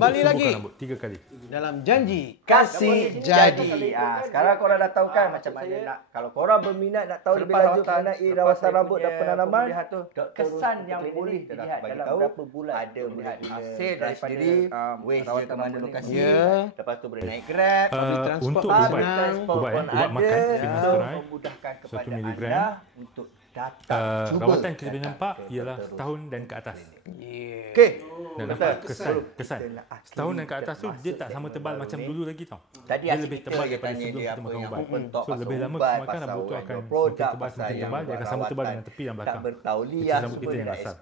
Kembali lagi rambut 3 kali. dalam janji Kasih jadi. Sekarang korang dah tahu kan macam mana nak, kalau korang berminat nak tahu lebih lanjut mengenai rawatan rambut dan penanaman, kesan yang boleh dilihat dalam berapa bulan ada melihat hasil daripada waste ke mana lokasi. Lepas tu boleh naik Grab, Untuk ubat makan memudahkan kepada 1 miligram. anda untuk datang. Rawatan kita boleh nampak ialah setahun dan ke atas. Okey. Dan nampak kesan. Setahun dan ke atas tu dia tak sama tebal macam dulu lagi tau. Tadi Dia lebih tebal daripada sebelum kita makan ubat. So lebih lama kita makan rambut tu akan semakin tebal, dia akan sama tebal dengan tepi dan belakang. Bertauliah Rambut kita yang asal.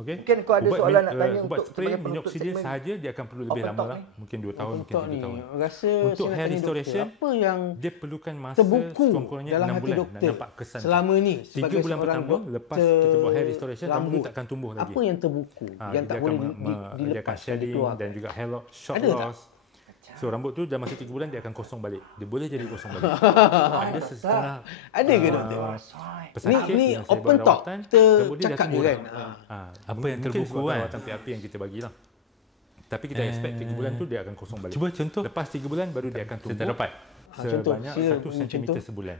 Okey. Mungkin kau ada soalan nak tanya ubat untuk spray minoxidil sahaja dia akan perlu lebih lama lah. Mungkin 2 tahun, mungkin 3 tahun. Rasa Untuk hair restoration, apa yang dia perlukan masa terbuku sekurang-kurangnya dalam 6 hati bulan nak doktor nampak kesan. selama ni 3 bulan pertama lepas kita buat hair restoration, rambut tu tak akan tumbuh lagi. Apa yang terbuku yang tak boleh dia akan dilepas shedding dan juga hair short Ada loss. So rambut tu dalam masa 3 bulan dia akan kosong balik. Dia boleh jadi kosong balik. Ada setengah ada ke doktor? pesakit Ni yang saya open buat talk rawatan, kita rambut dia dah cakap tumbuh je kan. dah. Apa yang terbuku kan rawatan PRP yang kita bagilah. Tapi kita expect 3 bulan tu dia akan kosong balik. Cuba contoh. Lepas 3 bulan baru dia akan tumbuh. Kita dapat. Contoh, Sebanyak sila 1 cm contoh. sebulan.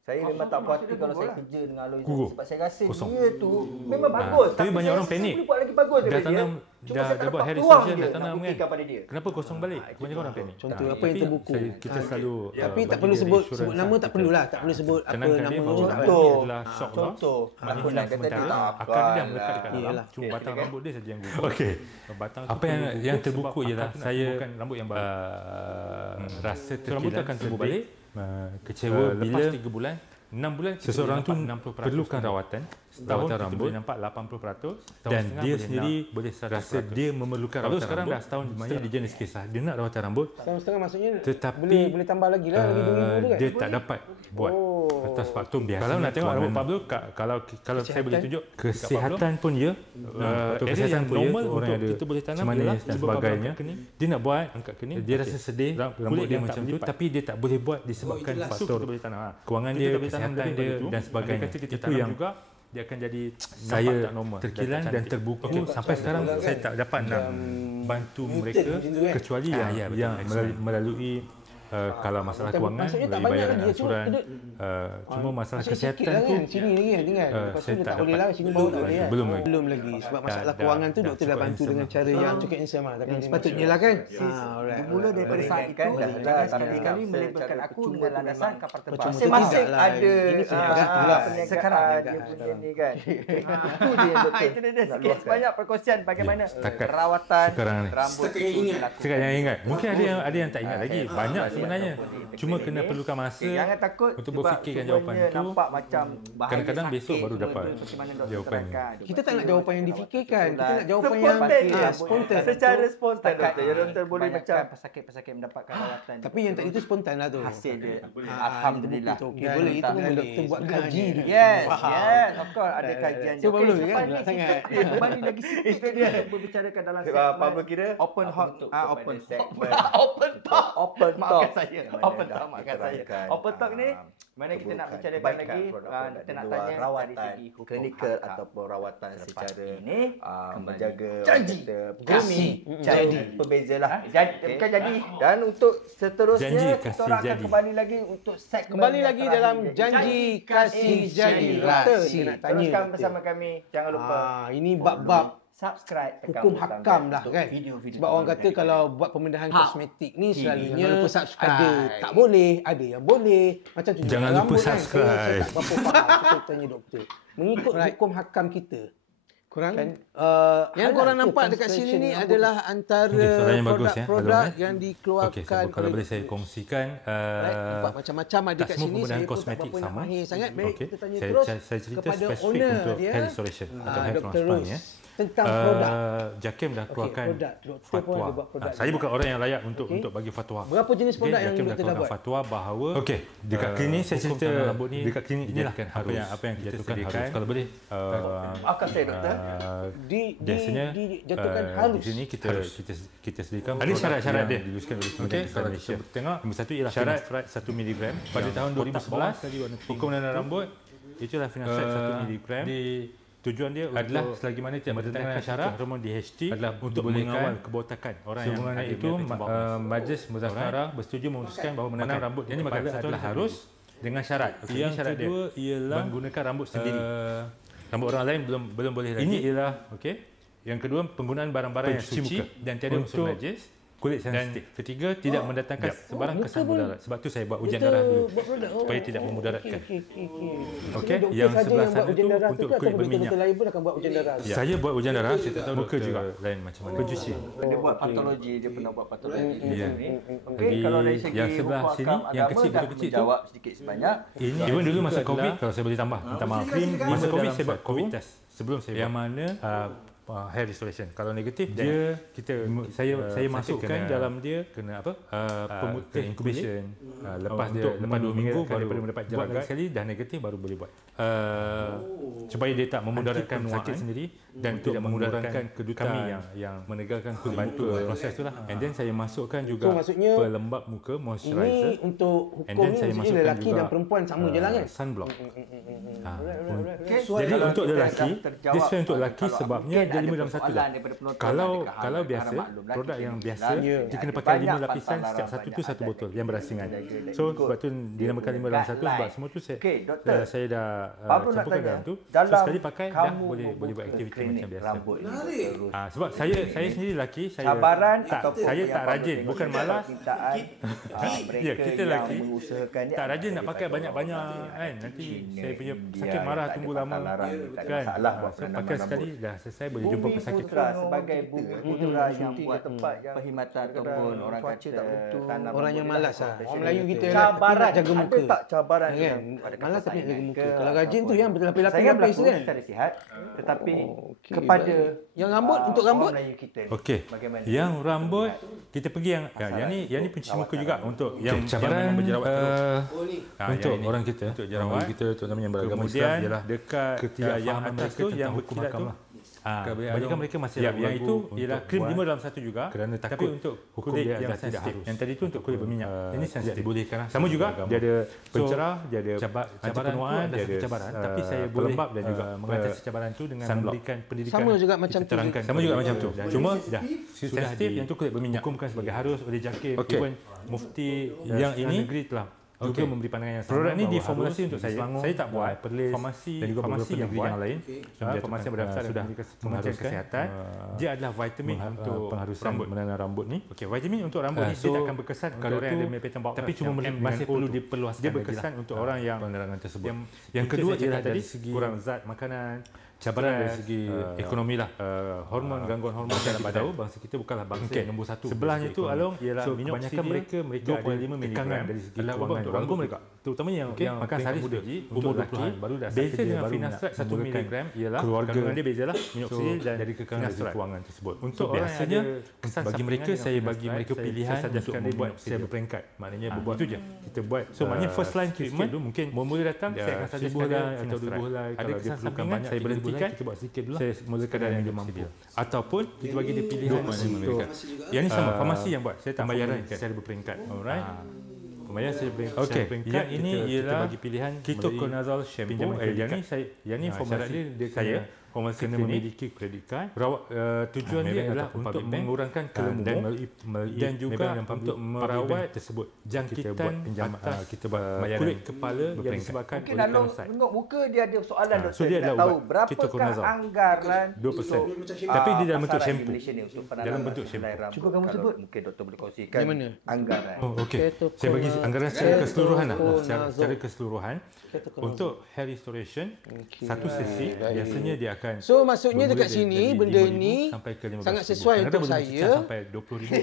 Saya memang tak puas hati kalau saya kerja dengan Aloy Gugur. sebab saya rasa Kosong. dia tu memang bagus. Tapi banyak saya orang rasa panik. saya boleh buat lagi bagus Dah daripada tanam, dia. Cuma dah saya tak buat dapat hair peluang restoration, dia dah nak tanam kan. buktikan pada dia. Kenapa kosong balik? Banyak orang panik. Contoh apa yang Tapi terbuku? kita selalu Tapi tak bagi perlu dia sebut reassurance nama, lah. tak perlulah, tak perlu sebut apa Tenangkan nama dia bahawa tu. rambut Contoh. ni adalah shock loss. Contoh. Maknanya Aku hilang nak kata sementara. tak Akar dia dah melekat apalah. dekat dalam. Iyalah. Cuma batang rambut dia saja yang gugur. Okey. Batang tu Apa yang- perlu yang gugur terbuku sebab ialah akar tu nak saya, tumbuhkan rambut yang baru. Rasa So, rambut tu terkilan akan tumbuh sedih, balik. kecewa Lepas bila 3 bulan, 6 bulan kita seseorang tu boleh nampak 60% perlukan rawatan, Setahun rawatan kita rambut, boleh nampak 80%. Setahun dan setengah dia boleh sendiri boleh 100%. rasa dia memerlukan Kalau rawatan sekarang rambut. dah setahun Sebenarnya dia jenis kisah dia nak rawatan rambut, Setengah maksudnya tetapi boleh tambah lagi lah, lagi 2 minggu tu kan. dia tak dapat buat. Atas sebab tu biasanya Kalau nak tengok rambut Pablo, kalau saya boleh tunjuk kesihatan pun ya, atau area kesihatan yang pun ya, normal orang untuk ada kita boleh tanam semanis ialah dan cuba sebagainya. angkat kening, Dia nak buat, angkat kening, dia rasa sedih, kulit rambut dia yang tak macam tu, berlipat. tapi dia tak boleh buat disebabkan Itu faktor kita boleh tanam. kewangan Kita dia, boleh tanam kesihatan lebih dia daripada itu. dan sebagainya. Andai kata kita Itu tanam yang juga dia akan jadi saya nampak tak normal, terkilan tak dan cantik. terbuku. Okey, Sampai sekarang saya tak dapat nak bantu mereka macam tu kan? kecuali ya, yang betul. melalui kalau masalah kewangan, Maksudnya tak melalui banyak bayaran lagi, cuma ansuran. ada Cuma masalah Masih sikit kesihatan lah tu kan, sini lagi kan tinggal. Lepas tu saya dia tak tak boleh dapat. lah, sini bawah tak boleh kan. Belum lagi. Belum lagi. Sebab masalah Dah- kewangan tu dah doktor dah cukup bantu handsome dengan lah. cara yang cukup handsome lah. Tapi sepatutnya lah kan. Bermula daripada saat itu jangan sekali-kali melabelkan aku dengan landasan kapal terbang. Percuma Masing-masing tidak lah. ada Ini perniagaan pula. sekarang dia Perniagaan. punya ni kan. Itu dia yang betul. Itu dia sikit sebanyak perkongsian bagaimana setakat perawatan sekarang ni. rambut itu dilakukan. Sekarang yang ingat. Mungkin ada yang tak ingat lagi. Banyak sebenarnya. Cuma kena perlukan masa Jangan takut untuk sebab berfikirkan jawapan semuanya tu. nampak macam bahaya, Kadang-kadang sakit, besok baru dapat bagaimana doktor jawapan. terangkan. Kita tak nak jawapan yang difikirkan. Kita nak jawapan yang Spontan. spontan. Secara spontan doktor. Ya, doktor boleh Kebanyakan macam pesakit-pesakit mendapatkan rawatan. Tapi yang tadi tu spontan lah tu. hasil dia. Alhamdulillah. Okey, boleh. Itu pun doktor buat kaji. Yes, yes, of course ada kajian. So, Pablo, Okey, kan? lepas ni Sangat. kita kembali lagi sikit kita berbicarakan dalam segmen Pablo kira open hot open segmen open talk. Open talk. Maafkan saya. Di mana Open dah talk, maafkan saya. diterangkan, Open talk ni mana kita nak bicarakan kebaikan lagi produk-produk kita di nak luar tanya dari rawatan segi hukum klinikal hak. ataupun rawatan secara ini menjaga janji. kita Kasih jadi pembezalah. Jadi bukan jadi. Dan untuk seterusnya Janji kita kasih orang akan jadi. kembali lagi untuk segmen Kembali yang lagi terakhir. dalam janji kasih jadi. Doktor, Rahsia nak tanya. teruskan doktor. bersama kami. Jangan lupa Ini bab-bab subscribe tekan hukum butang hakam bell lah untuk kan. video-video Sebab orang kata terbaru kalau buat pembedahan kosmetik ni selalunya jangan lupa subscribe. ada tak boleh, ada yang boleh. Macam tu juga Jangan rambut lupa kan. subscribe. Saya tak berapa faham. Kita tanya doktor. Mengikut hukum hakam kita. Korang yang korang nampak dekat sini ni adalah antara Okey, soalan yang bagus, ya. produk-produk Belum, yang Okey, dikeluarkan kalau boleh saya kongsikan nampak macam-macam ada tak kat semua sini. pembedahan Saya pun tak kosmetik berapa nak sama. mahir sangat. Baik, Okey. kita tanya Saya, terus saya cerita kepada spesifik owner untuk dia, hair restoration atau hair Dr. transplant Ros, ya. tentang produk. Jakim dah keluarkan produk. Doktor pun fatwa. ada buat produk Saya juga. bukan orang yang layak untuk Okey. untuk bagi fatwa. Berapa jenis produk yang Jakim dah doktor dah keluarkan buat? fatwa bahawa dekat klinik saya cerita rambut ni dekat klinik inilah harus apa yang kita dijatuhkan sediakan harus. Kalau boleh Maafkan saya doktor. biasanya dijatuhkan di harus. sini kita sediakan Ada syarat-syarat dia. diluluskan oleh Okey, Kementerian kalau Malaysia. kita tengok Nombor satu ialah syarat syarat 1 miligram. pada tahun 2011 hukum menanam rambut itulah finansat 1 miligram tujuan dia adalah selagi mana tidak mendatangkan syarat hormon DHT adalah untuk mengawal kebotakan orang yang ada itu Majlis Muzakarah bersetuju memutuskan bahawa menanam rambut ini adalah harus dengan syarat. Yang syarat kedua ialah menggunakan rambut sendiri. Rambut orang lain belum boleh lagi. Ini ialah yang kedua, penggunaan barang-barang yang suci dan tiada unsur najis. Kulit sensitif. Dan ketiga, tidak mendatangkan sebarang kesan mudarat. Sebab tu saya buat ujian darah dulu supaya tidak memudaratkan. Okey, yang sebelah sana tu untuk kulit berminyak. Saya buat ujian darah, saya tak tahu muka juga lain macam mana. Pencuci. Dia buat patologi, dia pernah buat patologi. Okey, kalau dari segi yang sebelah sini, yang kecil tu jawab sedikit sebanyak. Ini even dulu masa COVID, kalau saya boleh tambah, minta maaf. Masa COVID saya buat COVID test. Sebelum saya buat. Yang mana hair restoration. Kalau negatif dia saya masukkan dalam dia kena apa? Pemutih incubation. Lepas 2 minggu daripada mendapat jawab sekali dah negatif baru boleh buat. Supaya dia tak memudaratkan sakit sendiri dan tidak memudaratkan kedutaan kami yang menegakkan kulit bantu proses itulah. And then saya masukkan juga pelembap muka moisturizer. Ini untuk hukum ni lelaki dan perempuan sama je lah kan? Sunblock. Jadi untuk lelaki, dia sesuai untuk lelaki sebabnya dia 5 dalam 1 dah. Kalau biasa, produk yang biasa dia kena pakai 5 lapisan, setiap satu tu 1 botol yang berasingan. So sebab tu dinamakan 5 dalam 1 sebab semua tu saya dah campurkan dalam tu. So sekali pakai dah boleh buat aktiviti macam biasa. Sebab saya sendiri lelaki, saya tak rajin, bukan malas. Ya, kita lelaki tak rajin nak pakai banyak-banyak kan. Nanti saya punya sakit marah tunggu lama kan. Pakai sekali dah selesai, boleh jumpa pesakit. Sebagai putra yang buat tempat yang perkhidmatan ataupun orang kata tanam orang yang malas lah. Orang Melayu kita cabaran jaga muka. Ada tak cabaran kan? Malas tapi jaga muka. Kalau rajin tu yang berlapis-lapis kan. Secara sihat tetapi kepada yang rambut untuk rambut okey. Yang rambut kita pergi yang ni pencuci muka juga untuk yang cabaran berjerawat terus. Untuk orang kita, untuk jerawat kita terutama yang beragama Islam ialah dekat yang atas tu yang berkilat tu. Banyak mereka masih yang itu ialah krim 5 dalam 1 juga kerana takut tapi untuk kulit yang sensitif. Yang tadi tu untuk kulit berminyak. Ini sensitif dibolehkan. Sama juga dia ada pencerah, dia ada cabaran, dia ada cabaran, tapi saya boleh pelembab dan juga mengatasi cabaran tu dengan memberikan pendidikan. Sama juga macam tu. Sama juga macam tu. Cuma dah sensitif yang tu kulit berminyak. Hukumkan sebagai harus oleh JAKIM, even mufti yang ini negeri telah juga memberi pandangan yang sama. Produk ni diformulasi untuk saya. Saya tak buat farmasi dan juga farmasi yang lain. Farmasi yang berdaftar sudah Kementerian Kesihatan. Dia adalah vitamin untuk pengharusan menanam rambut ni. Okey, vitamin untuk rambut ni dia tak akan berkesan kalau orang yang ada pattern bald, tapi cuma masih perlu diperluaskan. Dia berkesan untuk orang yang penerangan tersebut. Yang kedua ialah dari segi kurang zat makanan, cabaran dari segi ekonomi lah, hormon, gangguan hormon dalam badan. Bangsa kita bukanlah bangsa nombor 1. Sebelahnya tu Along ialah kebanyakan mereka 2.5 mg dari segi kewangan rambut mereka, terutamanya yang makan sehari sekali umur 20-an baru dah beza dengan finasteride 1 mg ialah kandungan dia bezalah minoxidil dan dari kekanalan kewangan tersebut. Untuk biasanya bagi mereka saya bagi mereka pilihan untuk membuat saya berperingkat, maknanya berbuat itu je kita buat. So maknanya first line treatment tu mungkin mula datang saya akan saja sekadar atau 2 bulan, kalau dia perlukan banyak saya berhenti kita buat sedikit dulu. Saya mulakan dari yang dia mampu. Ataupun kita bagi dia pilihan untuk yang ni sama farmasi yang buat. Saya tak bayaran secara berperingkat. Alright. Pembayaran secara berperingkat. Okey. Yang ini ialah bagi pilihan ketoconazole shampoo. Yang ni formulat dia saya kena memiliki kredit kad. Tujuan dia adalah untuk mengurangkan kelembuan dan juga untuk merawat tersebut jangkitan atas kita kulit kepala yang disebabkan oleh parasite. Tengok muka dia ada soalan doktor. So dia nak tahu berapakah anggaran 2%. Tapi dia dalam bentuk shampoo. Dalam bentuk shampoo. Cuba kamu sebut, mungkin doktor boleh kongsikan anggaran. Okey. Saya bagi anggaran secara keseluruhan lah. Secara keseluruhan untuk hair restoration satu sesi biasanya dia akan maksudnya dekat sini benda ni sangat sesuai untuk saya sampai 20,000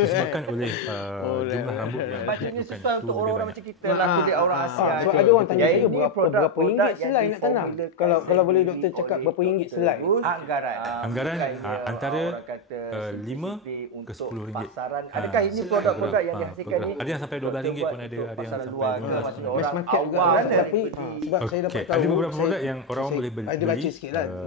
disebabkan oleh jumlah rambut yang ini sesuai untuk orang-orang macam kita lah, kulit orang Asia. So ada orang tanya saya berapa ringgit selai nak tanam. Kalau boleh doktor cakap berapa ringgit selai. Anggaran antara 5 ke 10 ringgit. Adakah ini produk-produk yang dihasilkan ni? Ada yang sampai 12 ringgit pun ada yang sampai 15. Mass market juga tapi sebab saya dapat tahu ada beberapa produk yang orang boleh beli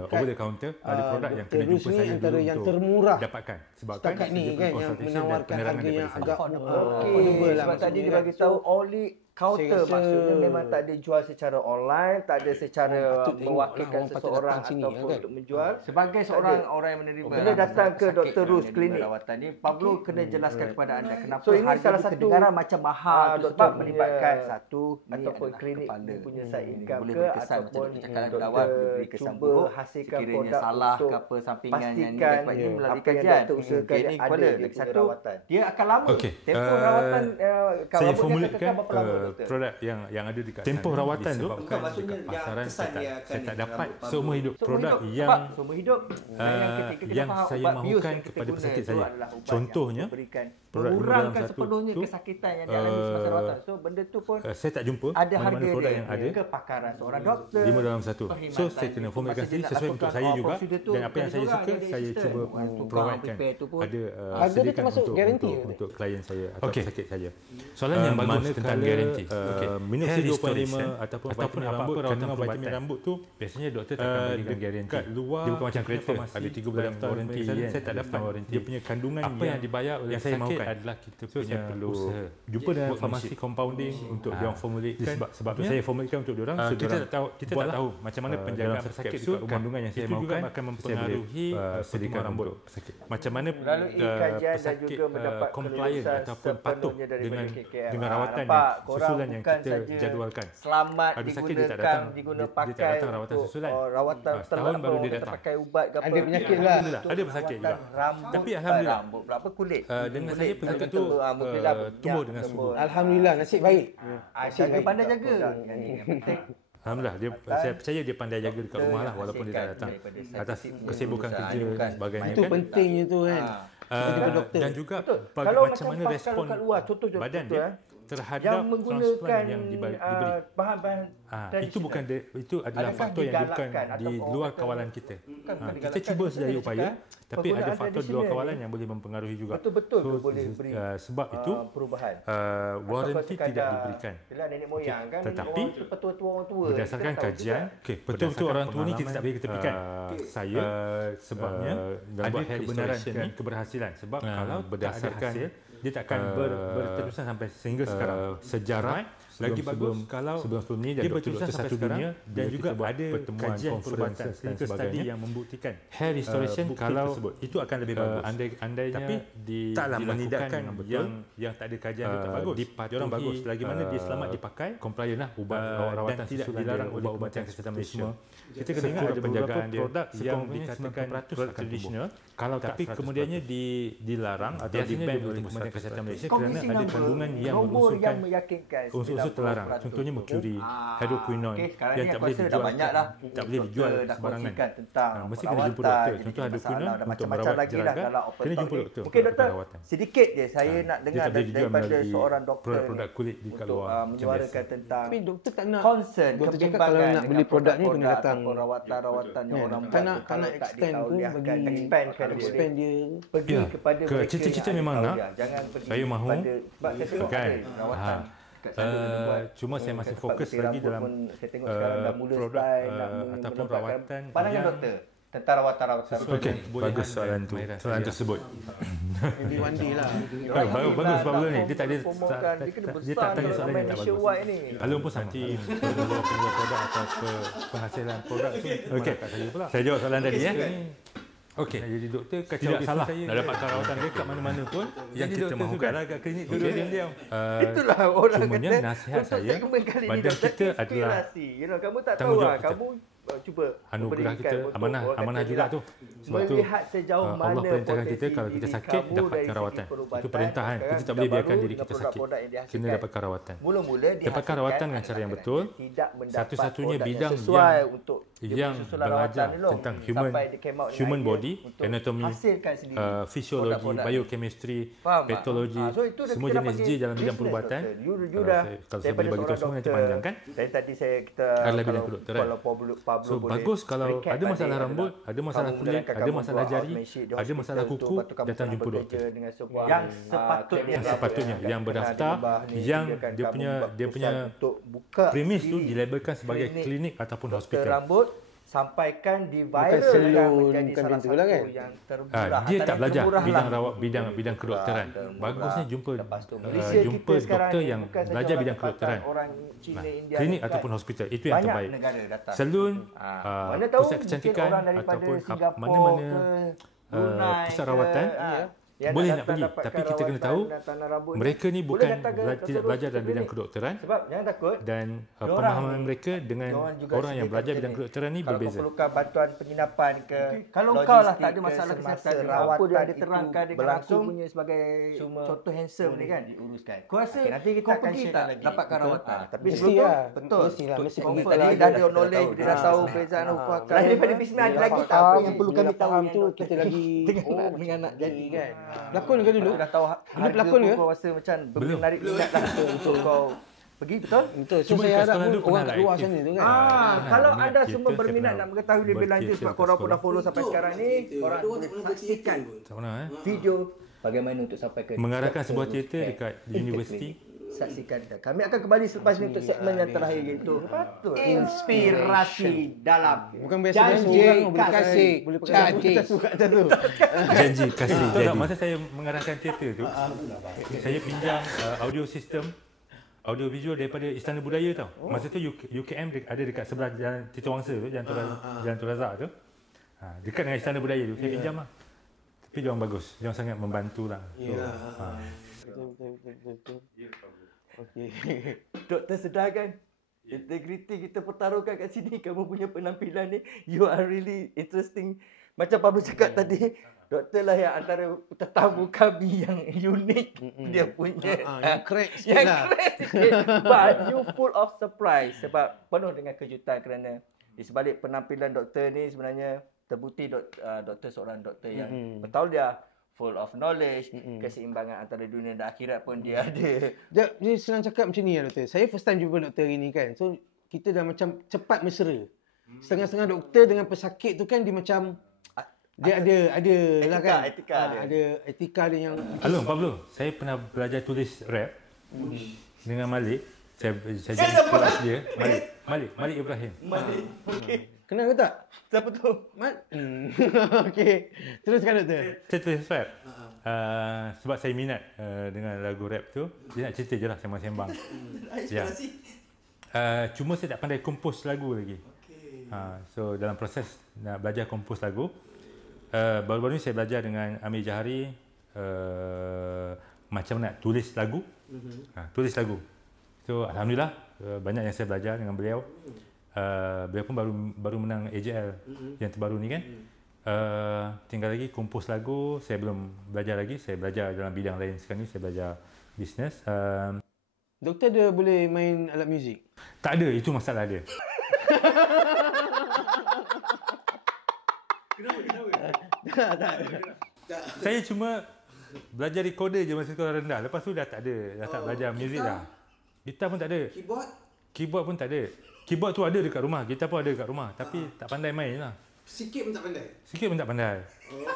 over the counter. Ada produk yang kena jumpa saya antara yang termurah dapatkan sebab setakat ni kan yang menawarkan harga yang agak affordable lah. Sebab tadi dia bagi tahu oli Counter maksudnya memang tak ada jual secara online, tak ada secara mewakilkan seseorang ataupun untuk menjual. Sebagai seorang orang yang menerima bila datang ke Dr. Rus klinik rawatan ni, Pablo kena jelaskan kepada anda kenapa ini harga salah ni satu kedengaran macam mahal tu sebab melibatkan satu ataupun klinik punya side income ke ataupun doktor cuba hasilkan produk salah ke untuk apa sampingan yang pastikan ini melalui apa yang kajian. doktor usahakan Ini ada kepala dia punya satu rawatan. dia akan lama. Tempoh rawatan saya formulakan produk yang ada dekat tempoh rawatan tu maksudnya pasaran saya tak dapat rambut seumur hidup. Produk yang saya mahukan kepada pesakit saya. Contohnya mengurangkan sepenuhnya kesakitan yang dialami semasa rawatan. So benda tu pun saya tak jumpa ada mana-mana harga produk dia, yang ada kepakaran seorang doktor, 5 dalam 1. So saya kena formulakan sendiri sesuai untuk saya juga, dan apa yang saya suka saya cuba providekan. Ada sediakan untuk klien saya atau pesakit saya. Soalan yang bagus tentang garanti. Minus 2.5 ataupun apa-apa rawatan vitamin rambut tu biasanya doktor tak akan berikan garanti. Dia bukan macam kereta ada 3 bulan warranty. Saya tak dapat dia punya kandungan apa yang dibayar oleh saya mahukan adalah kita punya usaha. Jumpa dengan farmasi compounding untuk dia orang formulatekan, sebab saya formulatekan untuk dia orang. Kita tak tahu macam mana penjagaan pesakit tu kandungan yang saya mahukan akan mempengaruhi pertumbuhan rambut pesakit. Macam mana pesakit compliant ataupun patuh dengan rawatan susulan yang kita jadualkan. Selamat ada sakit dia tak datang, diguna dia tak datang rawatan susulan. Rawatan setahun baru dia datang. Pakai ubat ke apa. Ada penyakit lah. Ada pesakit juga. Tapi alhamdulillah rambut berapa kulit. dengan saya pesakit tu tumbuh dengan subur. Alhamdulillah, nasib baik. Jaga pandai jaga. Alhamdulillah, saya percaya dia pandai jaga dekat rumah lah walaupun dia tak datang. Atas kesibukan kerja dan sebagainya. Itu pentingnya tu kan. Dan juga kalau macam mana respon badan dia terhadap yang menggunakan yang diberi. Bahan-bahan itu bukan itu adalah faktor yang bukan di luar kawalan kita. Kita cuba sedaya upaya, tapi ada faktor di luar kawalan yang boleh mempengaruhi juga. Betul-betul boleh beri sebab itu perubahan. Warranty tidak diberikan. Nenek moyang kan, tetapi petua-tua orang tua berdasarkan kajian, betul untuk orang tua ni kita tak boleh ketepikan. Saya sebabnya ada kebenaran dan keberhasilan, sebab kalau berdasarkan dia tak akan berterusan sampai sehingga sekarang. Sejarah lagi bagus kalau sebelum ni dia berterusan satu dunia, dan juga ada kajian perubatan clinical study yang membuktikan hair restoration kalau itu akan lebih bagus. Andainya tapi taklah menidakkan yang tak ada kajian itu tak bagus. Dia orang bagus selagi mana dia selamat dipakai, compliant lah ubat rawatan tidak dilarang oleh Ubat-Ubatan Kesihatan Malaysia. Kita kena ingat ada penjagaan produk yang dikatakan tradisional, kalau tapi kemudiannya dilarang atau di-ban oleh Kementerian Kesihatan Malaysia kerana ada kandungan yang berunsurkan unsur-unsur terlarang. Contohnya mercury, hydroquinone yang tak boleh dijual, tak boleh dijual sebarangan. Mesti kena jumpa doktor. Contoh hydroquinone untuk merawat jeragat, kena jumpa doktor. Mungkin doktor, sedikit je saya nak dengar daripada seorang doktor produk kulit di kat luar menyuarakan tentang Tapi doktor tak nak concern, doktor cakap kalau nak beli produk ni kena datang rawatan yang orang tak nak extend pun bagi expand dia pergi kepada mereka cita-cita memang nak. Jangan pergi saya mahu sebab saya tengok kan rawatan cuma saya masih fokus lagi dalam saya tengok sekarang dah mula produk style ataupun rawatan pandangan doktor tentang rawatan-rawatan. Okey, bagus soalan tersebut. Maybe one day lah. Bagus Pablo ni. Dia tak ada dia tak tanya soalan yang tak bagus. Alun pun sama. Penjual produk atau penghasilan produk tu. Okey, saya jawab soalan tadi ya. Okey. Jadi doktor kacau tidak salah saya nak dapatkan rawatan dekat mana-mana pun yang kita mahukan dekat klinik duduk diam-diam. Itulah orang cumanya nasihat saya badan kita adalah kamu tak tahu lah, kamu cuba anugerah kita, amanah juga tu. Sebab tu Allah perintahkan kita kalau kita sakit dapatkan rawatan. Itu perintahan. Kita tak boleh biarkan diri kita sakit. Kena dapatkan rawatan. Dapatkan rawatan dengan cara yang betul. Satu-satunya bidang yang belajar tentang human body, anatomy, fisiologi, biochemistry, patologi, semua jenis G dalam bidang perubatan. Kalau saya boleh bagi tahu semua nanti panjang kan? Tadi kita adalah bidang kedokteran. So bagus kalau ada masalah rambut, ada masalah kulit, ada masalah jari, ada masalah kuku, datang jumpa doktor. Yang sepatutnya yang berdaftar, yang dia punya premis tu dilabelkan sebagai klinik ataupun hospital. sampaikan di viral menjadi salah satu yang termurah. Dia tak belajar bidang kedokteran. Bagusnya jumpa doktor yang belajar bidang kedokteran. Klinik ataupun hospital itu yang terbaik. Salon, pusat kecantikan ataupun mana-mana pusat rawatan boleh nak pergi, tapi kita kena tahu mereka ni bukan tidak belajar dalam bidang kedokteran. Sebab jangan takut, dan pemahaman mereka dengan orang yang belajar bidang kedokteran ni berbeza. Kalau perlukan bantuan penginapan ke, kalau kau lah tak ada masalah kesihatan, apa dia ada terangkan dengan aku punya sebagai contoh handsome ni kan, diuruskan. Kau rasa nanti kita kau akan pergi share tak lagi. dapatkan rawatan? Tapi sebelum tu betul. Mesti Tadi dah ada knowledge, dia dah tahu perbezaan hukum. Daripada bismillah ada lagi tak apa yang perlu kami tahu tu kita lagi dengan nak jadi kan. Pelakon ke dulu? Dah tahu pelakon ke? Kau rasa macam menarik minat lah untuk kau pergi, betul? Betul. So saya harap orang kat luar sana tu kan. Kalau anda semua berminat nak mengetahui lebih lanjut sebab korang pun dah follow sampai sekarang ni, korang boleh saksikan video bagaimana untuk sampai ke mengarahkan sebuah teater dekat universiti. Saksikan. Kami akan kembali selepas ni untuk segmen yang terakhir iaitu inspirasi dalam bukan biasa janji kasih boleh pakai janji kasih. Masa saya mengarahkan teater tu, saya pinjam audio system audio visual daripada Istana Budaya tau. Masa tu UKM ada dekat sebelah Jalan Tito Wangsa tu, Jalan Tun Razak tu. Dekat dengan Istana Budaya tu, saya pinjam lah. Tapi diorang bagus, diorang sangat membantu lah. Betul. Okey. Doktor sedar kan? Integriti kita pertaruhkan kat sini. Kamu punya penampilan ni, you are really interesting. Macam Pablo cakap tadi, doktor lah yang antara tetamu kami yang unik. Dia punya yang crack sikit lah. But you full of surprise. Sebab penuh dengan kejutan kerana di sebalik penampilan doktor ni sebenarnya terbukti doktor seorang doktor yang bertauliah, full of knowledge, keseimbangan antara dunia dan akhirat pun dia ada. Dia senang cakap macam ni lah doktor. Saya first time jumpa doktor hari ni kan. So kita dah macam cepat mesra. Setengah-setengah doktor dengan pesakit tu kan dia macam dia ada etika, lah kan. Etika dia. Ada etika dia yang Pablo, saya pernah belajar tulis rap dengan Malik. Saya jadi kelas dia. Malik Ibrahim. Okey. Kenal ke tak? Siapa tu? Okey. Teruskan doktor. Saya tulis rap. Sebab saya minat dengan lagu rap tu. Dia nak cerita je lah sembang-sembang. Cuma saya tak pandai kompos lagu lagi. So dalam proses nak belajar kompos lagu, baru-baru ni saya belajar dengan Amir Jahari macam nak tulis lagu. Tulis lagu. So alhamdulillah banyak yang saya belajar dengan beliau. Beliau pun baru menang AJL yang terbaru ni kan. Tinggal lagi kompos lagu. Saya belum belajar lagi. Saya belajar dalam bidang lain sekarang ni. Saya belajar bisnes. Doktor dia boleh main alat muzik? Tak ada, itu masalah dia. Saya cuma belajar recorder je masa sekolah rendah. Lepas tu dah tak ada, dah tak belajar muzik dah. Gitar pun tak ada. Keyboard pun tak ada. Keyboard tu ada dekat rumah, gitar pun ada dekat rumah, tapi tak pandai main lah. Sikit pun tak pandai? Sikit pun tak pandai.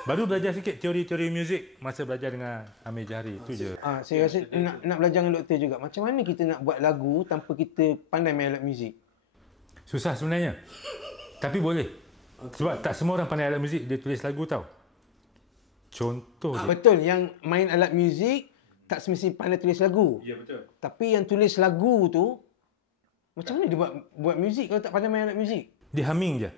Baru belajar sikit teori-teori muzik masa belajar dengan Amir Jahari, itu je. Saya rasa nak belajar dengan doktor juga. Macam mana kita nak buat lagu tanpa kita pandai main alat muzik? Susah sebenarnya. Tapi boleh. Sebab tak semua orang pandai alat muzik, dia tulis lagu tau. Contoh je. Betul, yang main alat muzik tak semestinya pandai tulis lagu. Ya, betul. Tapi yang tulis lagu tu, macam mana dia buat muzik kalau tak pandai main alat muzik? Dia humming je.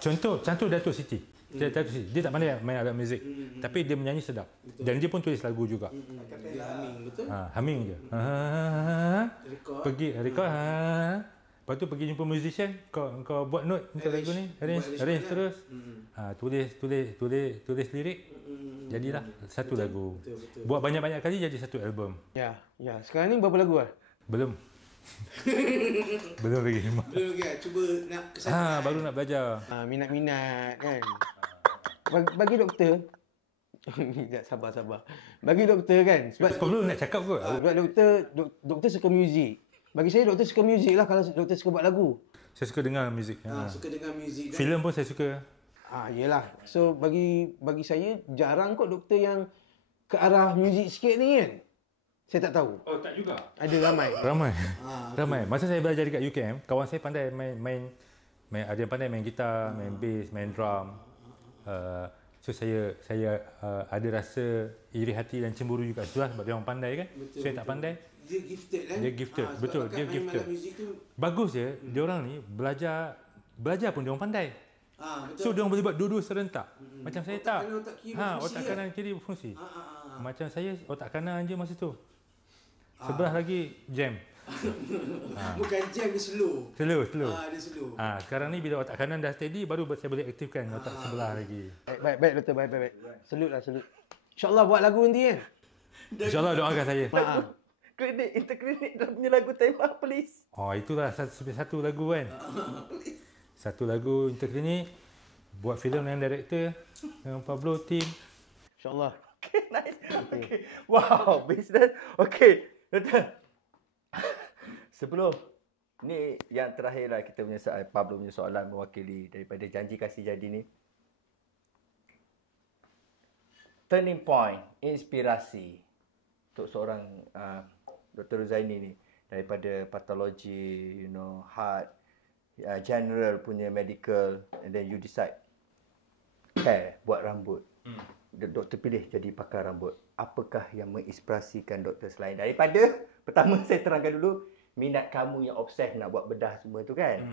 Contoh Datuk Siti. Dia tak pandai main alat muzik. Tapi dia menyanyi sedap. Dan dia pun tulis lagu juga. Dia humming, betul? Humming je. Pergi record. Lepas tu pergi jumpa musician. Kau buat note untuk lagu ni. Arrange terus. Tulis lirik. Jadilah satu lagu. Buat banyak-banyak kali jadi satu album. Ya. Sekarang ni berapa lagu lah? Belum. Belum lagi. Cuba nak kesana. Baru nak belajar. Minat-minat kan. Bagi doktor. Sabar. Bagi doktor kan. Sebab Perlu nak cakap kot. Sebab doktor suka muzik. Bagi saya doktor suka muzik lah kalau doktor suka buat lagu. Saya suka dengar muzik. Suka dengar muzik. Filem pun saya suka. Yelah. So bagi saya jarang kot doktor yang ke arah muzik sikit ni kan. Saya tak tahu. Oh, tak juga. Ada ramai. Ramai. Masa saya belajar dekat UKM, kawan saya pandai main ada yang pandai main gitar, main bass, main drum. So saya ada rasa iri hati dan cemburu juga sebab dia orang pandai kan. Betul, saya tak pandai. Dia gifted kan? Dia gifted. Betul, dia gifted. Bagus je, dia orang ni belajar pun dia orang pandai. So dia orang boleh buat dua-dua serentak. Macam saya tak. Otak kanan kiri berfungsi. Macam saya otak kanan je masa tu. Sebelah lagi jam. Bukan jam, dia slow. Slow. Dia slow. Sekarang ni bila otak kanan dah steady baru saya boleh aktifkan otak sebelah lagi. Baik doktor, baik. Salute. InsyaAllah buat lagu nanti kan? InsyaAllah doakan saya. Interklinik dah punya lagu tema please. Itulah satu lagu kan. Satu lagu Interklinik buat filem dengan director dengan Pablo team. InsyaAllah. Okay, nice. Okay. Wow, business. Okay, betul. Sebelum ni yang terakhir lah kita punya Pablo punya soalan mewakili daripada Janji Kasih Jadi ni. Turning point, inspirasi untuk seorang Dr. Ruzaini ni daripada patologi, heart, general punya medical, and then you decide hair, buat rambut. Doktor pilih jadi pakar rambut. Apakah yang menginspirasikan doktor selain daripada pertama saya terangkan dulu minat kamu yang obses nak buat bedah semua tu kan?